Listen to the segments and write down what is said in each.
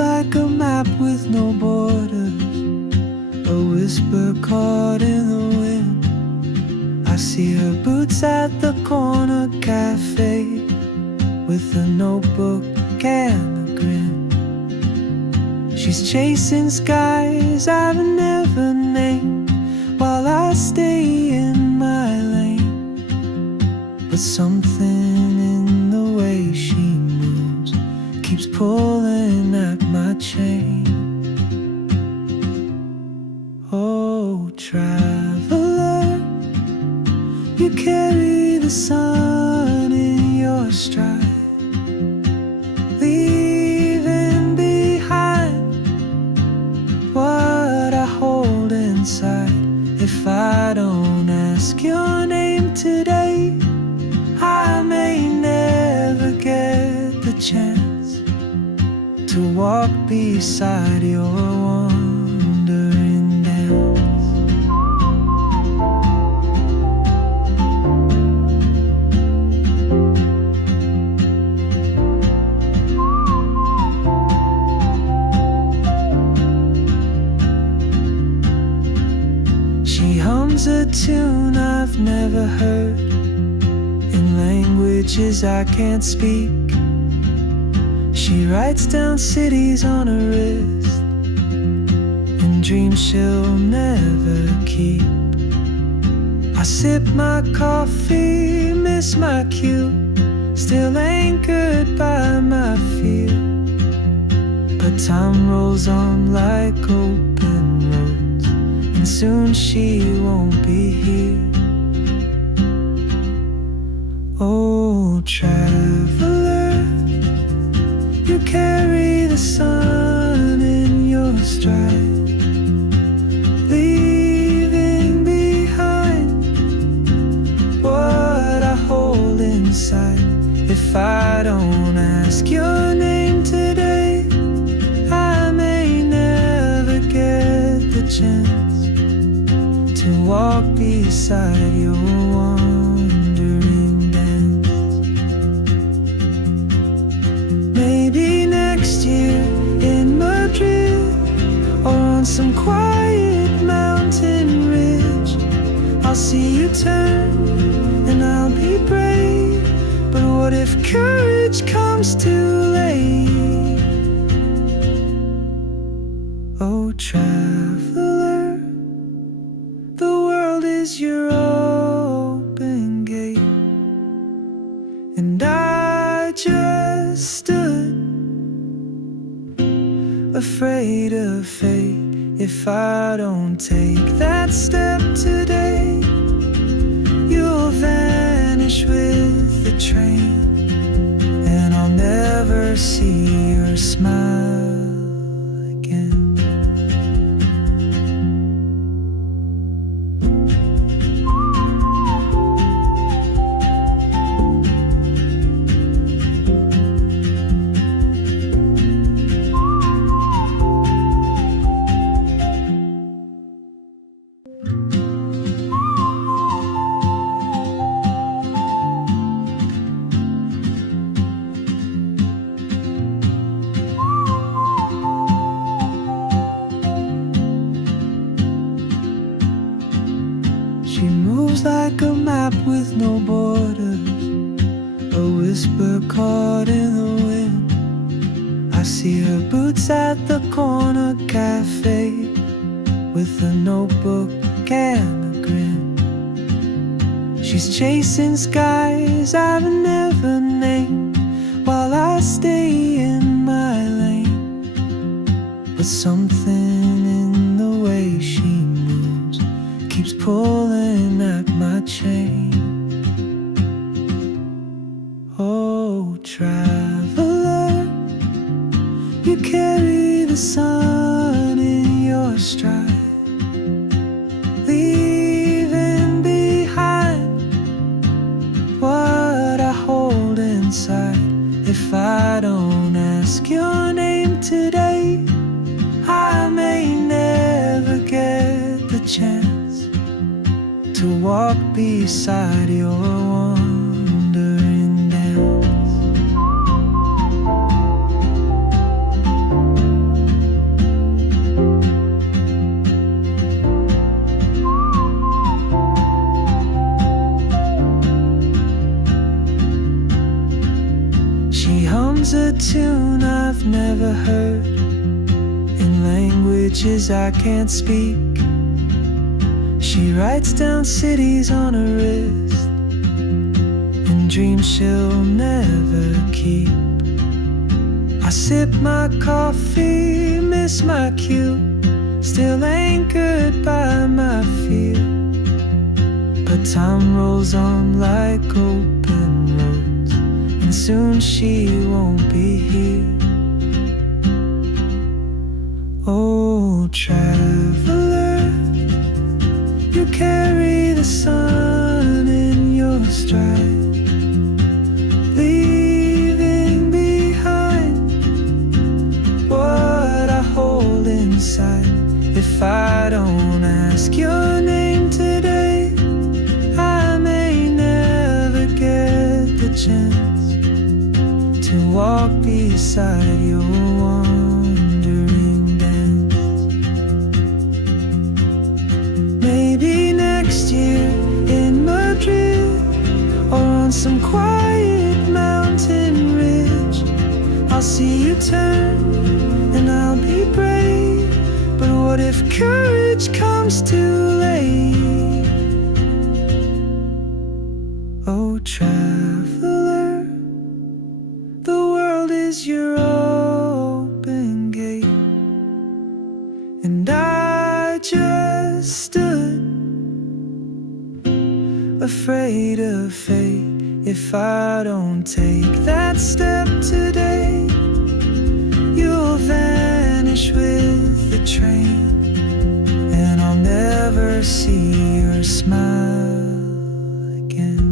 like a map with no borders, a whisper caught in the wind. I see her boots at the corner cafe, with a notebook and a grin. She's chasing skies I've never named, while I stay in my lane. But something in the way she moves keeps pulling at my chain. Oh, traveler, you carry the sun in your stride, leaving behind what I hold inside. If I don't ask your name today, I may never get the chance to walk beside your wandering dance. She hums a tune I've never heard, in languages I can't speak. She writes down cities on her wrist, and dreams she'll never keep. I sip my coffee, miss my cue, still anchored by my fear. But time rolls on like open roads, and soon she won't be here. Oh, traveler, you carry the sun in your stride, leaving behind what I hold inside. If I don't ask your name today, I may never get the chance to walk beside your wandering dance. Maybe next year in Madrid, or on some quiet mountain ridge, I'll see you turn and I'll be brave. But what if courage comes too late? Oh, traveler, the world is your open gate, and I just stood afraid of fate. If I don't take that step today, you'll vanish with the train, and I'll never see your smile again. She moves like a map with no borders, a whisper caught in the wind. I see her boots at the corner cafe, with a notebook and a grin. She's chasing skies I've never named, while I stay in my lane. But something in the way she moves keeps pulling at my chain. Oh, traveler, you carry the sun in your stride, leaving behind what I hold inside. If I don't ask your name today, I may never get the chance to walk beside your wandering dance. She hums a tune I've never heard in languages I can't speak. She writes down cities on her wrist and dreams she'll never keep. I sip my coffee, miss my cue, still anchored by my fear. But time rolls on like open roads, and soon she won't be here. Oh, traveler, you carry the sun in your stride, leaving behind what I hold inside. If I don't ask your name today, I may never get the chance to walk beside your wandering dance. Maybe next year in Madrid, or on some quiet mountain ridge, I'll see you turn and I'll be brave. But what if courage comes too late? Oh, traveler, the world is your open gate, and I just stood afraid of fate. If I don't take that step today, you'll vanish with the train, and I'll never see your smile again.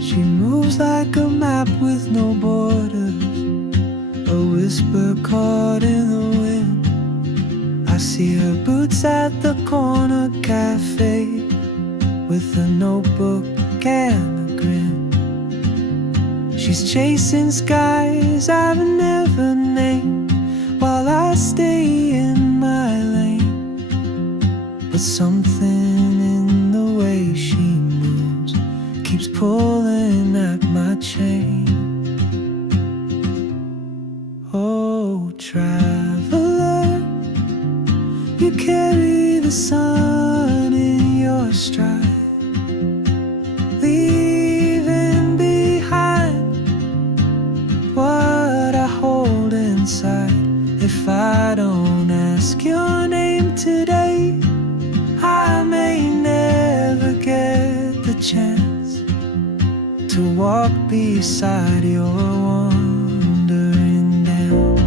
She moves like a map with no borders, a whisper caught in the wind. I see her boots at the corner cafe, with a notebook and a grin. She's chasing skies I've never named, while I stay in my lane. But something in the way she moves keeps pulling at my chain. Oh, traveler, you carry the sun in your stride, leaving behind what I hold inside. If I don't ask your name today, I may never get the chance to walk beside your wandering dance.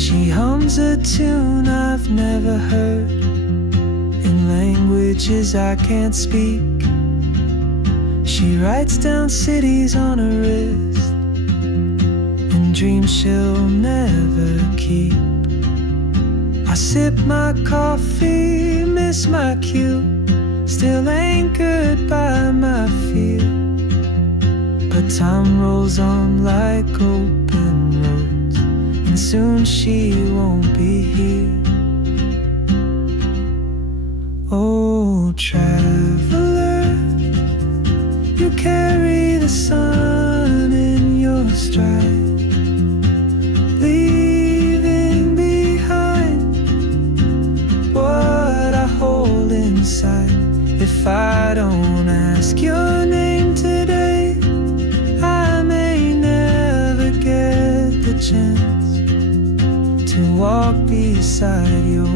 She hums a tune I've never heard in languages I can't speak. She writes down cities on her wrist and dreams she'll never keep. I sip my coffee, miss my cue, still anchored by my fear. But time rolls on like open roads, and soon she won't be here. Oh, traveler, you carry the sun in your stride, leaving behind what I hold inside. If I don't ask your name today, I may never get the chance to walk beside your